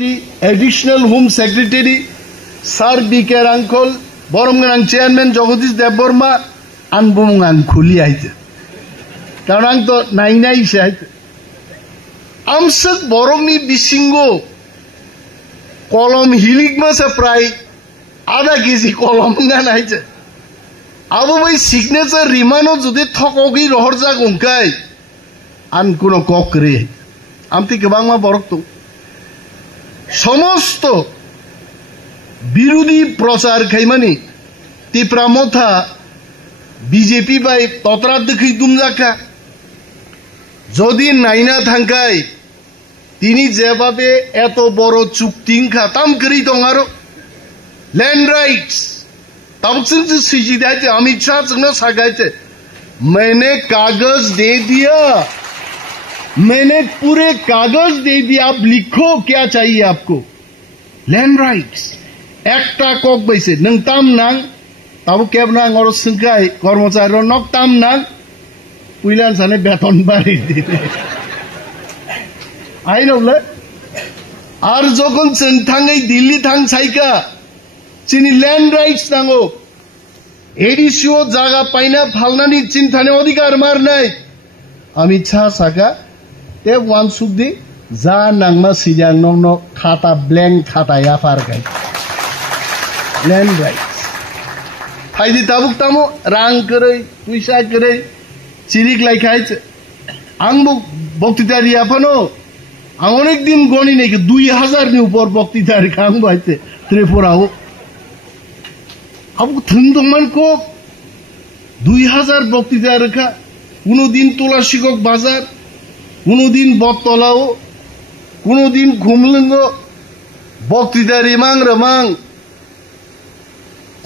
additional home secretary सार BK आंखल बरमगां chairman Jagdish Debbarma आं बुंग आं खुलि आइते कारण आं तो नायनाय से आइते आमसक बरमनि बिसिंगो कलम हिलिक मासे प्राय आधा केजी कलम गान आइते अब बै सिग्नेचर रिमानो जुदि थकगि रहरजा गंखाय आं कुनो ककरे आमति गोबां मा बरक दं समस्त বিরোধী প্রচার খাইমানি তিপ্রামথা বিজেপি বাই ততরা দেখি দুমজাকা যদি নাইনা থাকাই তিনি যেভাবে এত বড় চুক্তিংখা তাম করি দং আরো ল্যান্ড রাইটস তাবসিং যে সিজিদাইতে অমিত শাহ जोंनो सागाइते मैंने कागज दे दिया मैंने पूरे कागज दे दिया आप लिखो क्या चाहिए आपको लैंड राइट्स একটা কক বাইছে নং তাম নাং তাবো কেব নাং আর সংখ্যায় কর্মচারী নক তাম নাং পুইলান সানে বেতন বাড়ি দিতে আইনবলে আর যখন চেনথাঙ্গই দিল্লি থাং সাইকা চিনি ল্যান্ড রাইটস নাঙ্গো এডিসিও জায়গা পাইনা ফালনানি চিন্তানে অধিকার মার নাই আমি ছা সাকা তে ওয়ান সুকদি যা নাংমা সিজাং নন খাতা ব্ল্যাঙ্ক খাতা ইয়াফার গাই लैंड राइट्स फायदे ताबुक तामो रां करे पैसा करे चिरिक लाइखाइছে आंबो बक्तृता रियाफानो आं अनेक दिन गणि নাই 2000 नि ऊपर बक्तृता रिखां बाइते त्रिपुराओ अब थंदमान को 2000 बक्तृता रखा कोनो दिन तुलासिকক बाजार कोनो दिन बतलाओ कोनो दिन घुमलंगो बक्तृता रिमां रमां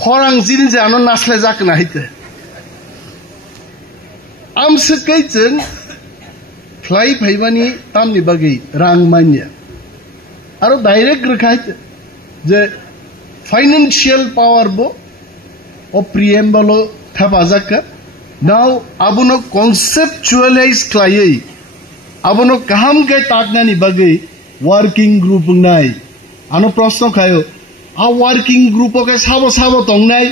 खरां जिन जानो नासले जाकना हाइते आमसे कैचन फ्लाई फाइबानी तामनि बागै रां मान्या आरो डाइरेक्ट रखाइते जे फाइनेंशियल पावर बो ओ प्रिएम्बलो थाबाजाका नाउ आबुनो कन्सेप्चुअलाइज खायै आबुनो काहाम के ताकनानि बागै वर्किंग ग्रुप नाय आनो प्रश्न खायो आ वर्किंग ग्रुप के साबो साबो तंगनाय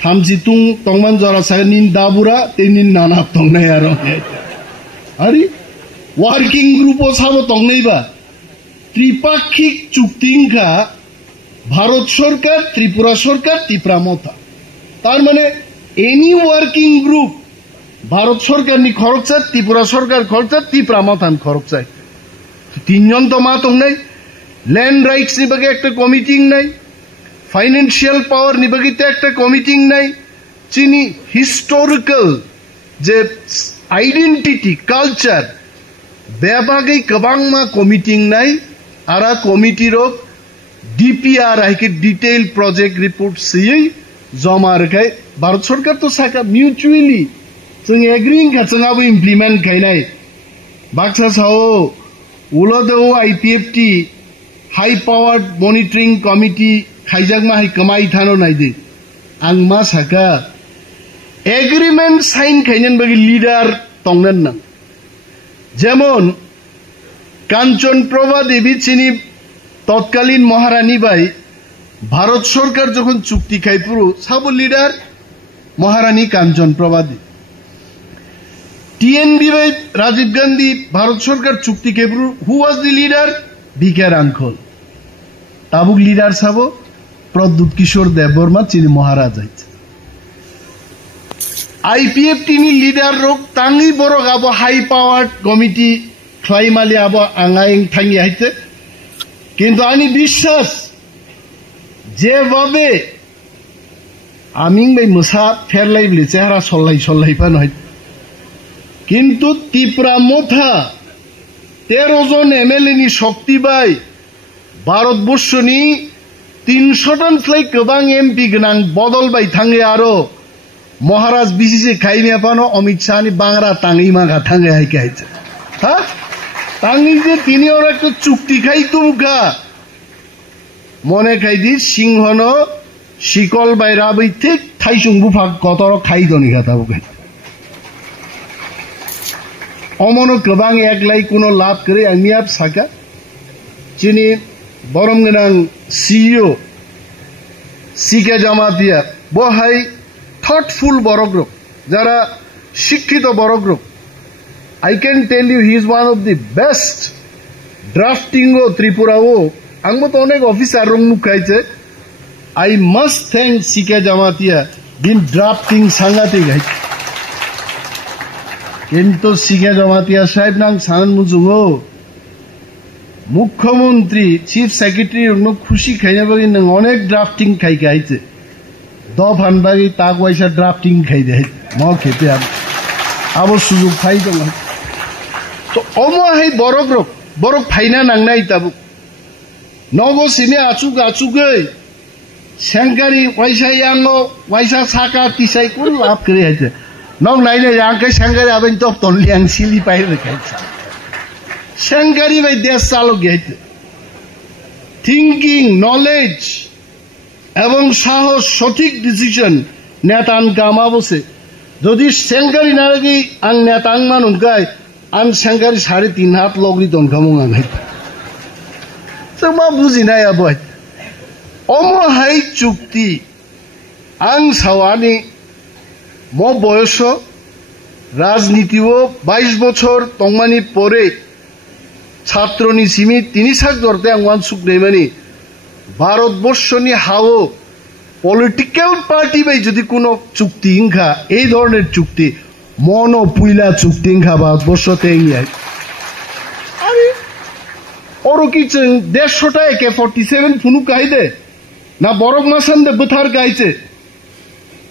थामजितुं तंगमान जरा सानिन दाबुरा तेनिन नाना तंगनाय आरो अरे वर्किंग ग्रुप साबो तंगनायबा त्रिपाक्षिक चुक्तिंखा भारत सरकार त्रिपुरा सरकार त्रिप्रामथा तार माने एनी वर्किंग ग्रुप भारत सरकार नि खरचा त्रिपुरा सरकार खरचा त्रिप्रामथान खरचा तीनजन तो मा तंगनाय लैंड राइट्स नि बागे एक कमिटिंग नाई फाइनेंशियल पावर नि बागे एक कमिटिंग नाई चिनी हिस्टोरिकल जे आइडेंटिटी कल्चर बेबागे गोबां मा कमिटिंग नाई आरा कमिटी रो डीपीआर आइके डिटेल प्रोजेक्ट रिपोर्ट सियै जमा रखाय भारत सरकार तो साका म्यूचुअली जों एग्रीइं का जोंआबो इमप्लिमेंट खायनाय बाक्सा साओ उलदो IPFT high power monitoring committee खाइजाक माहि कमाई थानो नायदे आं मा साका एग्रीमेंट साइन खायनन बागि लीडर तंगनन ना जेमन कांचन प्रभा देवी चिनी तत्कालीन महारानी बाई भारत सरकार जखन चुक्ति खाइपुरु साबो लीडर महारानी कांचन प्रभा देवी टीएनबी बाई राजीव गांधी भारत सरकार चुक्ति खाइपुरु हु वाज द लीडर बीके आंखल ताबुक लीडर साबो प्रद्युत किशोर देवबर्मा चिनी महाराज आईपीएफटी नि लीडर रोक तांगी बरो गाबो हाई पावर कमिटी ख्लाइमाले आबो आंगाइं थांगी आइते किन्तु आनी विश्वास जे भाबे आमिं बाय मोसा फेरलाइब्ले चेहरा सल्लाय सल्लाय पानो किन्तु त्रिपुरामथा 13 जन एमएलए नि शक्ति बाय भारतबर्षनि 300 टन फ्लाई गोबां एमपी गोनां बदल बाय थांगे आरो महाराज बिसिसे खाइमे पानो अमित शाह नि बांग्रा तांगै मागा थांगे हाइके हाइছে हा तांगै जे तिनि और एक चुक्ति खाइ तुमका मने खाइदि सिंहन शिकल बाय राबै ठीक थाइसुं बुफा कतर खाइ दनि खाताबुके अमनो गोबां एकलाय कोनो लाभ करे आंनि आप साका चिनि বরম গনাং সিইও সিকে জামাতিয়া বহাই থটফুল বড়গ্রুপ যারা শিক্ষিত বড়গ্রুপ I can tell you he is one of the best drafting o Tripura o angmo to onek officer rong mukhaiche I must thank Sika Jamatia bin drafting sangati gai kintu Sika Jamatia sahib nang sanan mujungo মুখ্যমন্ত্রী chief secretary অন্য খুশি খাইনা বাকি নং অনেক drafting খাই খাইছে দ fun বাকি তা পয়সা ড্রাফটিং খাই দেয় ম খেতে আবার সুযোগ খাই তো তো অমহাই বরক ফাইনা নাংনাই তাবু নব সিনে আচুগৈ সেংকারি পয়সা ইয়াঙ্গো পয়সা সাকা তিসাই কোন লাভ করে আছে নং নাইনে ইয়াংকে সেংকারি আবেন তো তনলিয়াং সিলি পাই রেখাইছে সেংকারি বাই দেশ চালক গেছে থিঙ্কিং নলেজ এবং সাহস সঠিক ডিসিশন নেতান কামা বসে যদি সেংকারি না রাখি আং নেতাং মানুন গায় আং সেংকারি 3.5 হাত লগরি দনখামুং আঙাই মা বুঝি নাই আবাই অমহাই চুক্তি আং সাওয়ানি ম বয়স রাজনীতিও 22 বছর তংমানি পরে ছাত্রনি সিমি তিনি সাক ধরতে আংওয়ান সুখ নেমানি ভারতবর্ষনি হাও পলিটিক্যাল পার্টি বাই যদি কোনো চুক্তি ইংখা এই ধরনের চুক্তি মন পুইলা চুক্তি ইংখা ভারতবর্ষতে ইংলাই আরে ওরও কি 150টা AK-47 ফুনু গাইদে না বরক মাসান দে বুথার গাইছে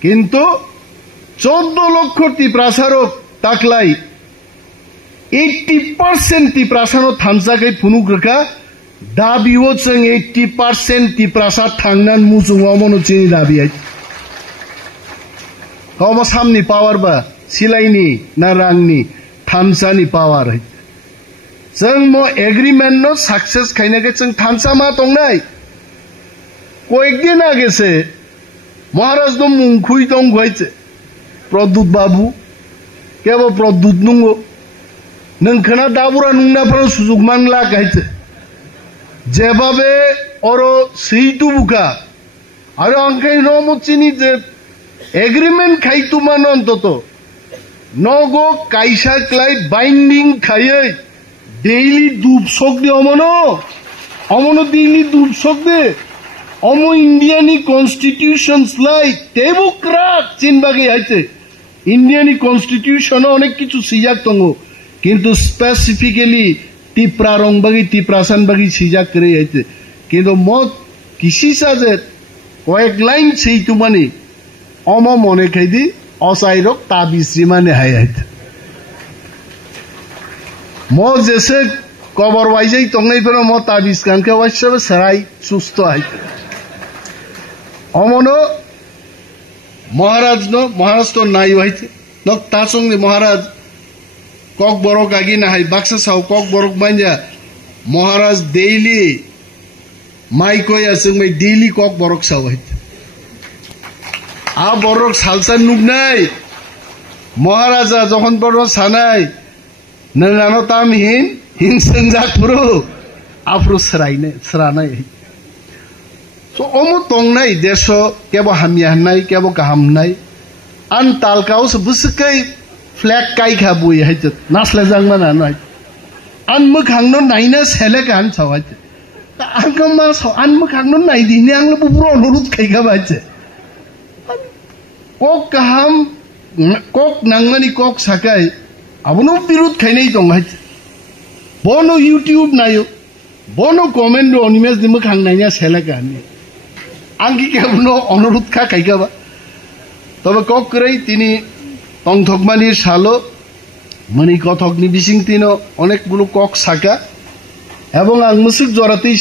কিন্তু 14 লক্ষ তীপ্রাসারক তাকলাই 80% তীপ্রাসানো থামসাkai ফুনুক রেখা দাবিও जों 80% তীপ্রাসা থাংনান মুজুং অমনো চিনি দাবি আই কম সামনি পাওয়ার বা সিলাইনি না রাংনি থামসানি পাওয়ার আই जों মো এগ্রিমেন্ট নো সাকসেস খাইনাকে जों থামসা মা তংনাই কয়েকদিন আগেছে মহারাজ দম মুংখুই দং হইছে প্রদ্যুৎ বাবু কেবল প্রদ্যুৎ নুঙ্গো নংখনা দাবুরা নুংনাফার সুযোগ মানলা গাইছে যেভাবে ওরো সেইটু বুকা আর অঙ্কাই নমচিনি যে এগ্রিমেন্ট খাইতু মান অন্তত নগো কাইসা ক্লাই বাইন্ডিং খাইয়ে ডেইলি দুবসক দে অমনো ডেইলি দুবসক দে অমো ইন্ডিয়ানি কনস্টিটিউশনস লাই ডেমোক্রাট চিনবাগে আইছে ইন্ডিয়ানি কনস্টিটিউশন অনেক কিছু সিজাক তঙ্গো কিন্তু স্পেসিফিক্যালি টিপ্রা রংবাগি টিপ্রাসান বাগি সিজাক করে আইছে কিন্তু মত কিসি সাজে কয়েক লাইন সেই তুমানি অম মনে খাইদি অসাইরক তাবিসি মানে হাই আইতে ম যেসে কবর ওয়াইজাই তংনাই ফের ম তাবিস কানকে ওয়াইসাবে সারাই সুস্থ আইতে অমনো মহারাজ তো নাই হইছে নক তা সঙ্গে মহারাজ কক বরক আগি না হাই বাক্সা সাও কক বরক মাইয়া মহারাজ ডেইলি মাই কই আছে my daily cock Borok Sao হইছে আ বরক সালসান নুক নাই মহারাজা যখন বড় সানাই নানো তাম হিন সঞ্জাক পুরো আফরো সরানাই So omo tongnai deso kebo hamyahnai kebo kahamnai an talkaus buskai flag kai khabui haitet nasle jangma na noi an mukhangno naina sele kan sawait an kama so an mukhangno nai di ni ang lu puro nurut kai khabache kok kaham kok nangmani kok sakai abono birut khainai tongai bono YouTube nayo bono comment do image di mukhang naina sele kan আঙ্গি কেবল অনুরোধ খা খাইকাবা তবে cock করেই তিনি টংথকমানির সালো মানে কথকনি বিসিং তিনো অনেকগুলো cock সাকা এবং আংমুসুক জরাতেই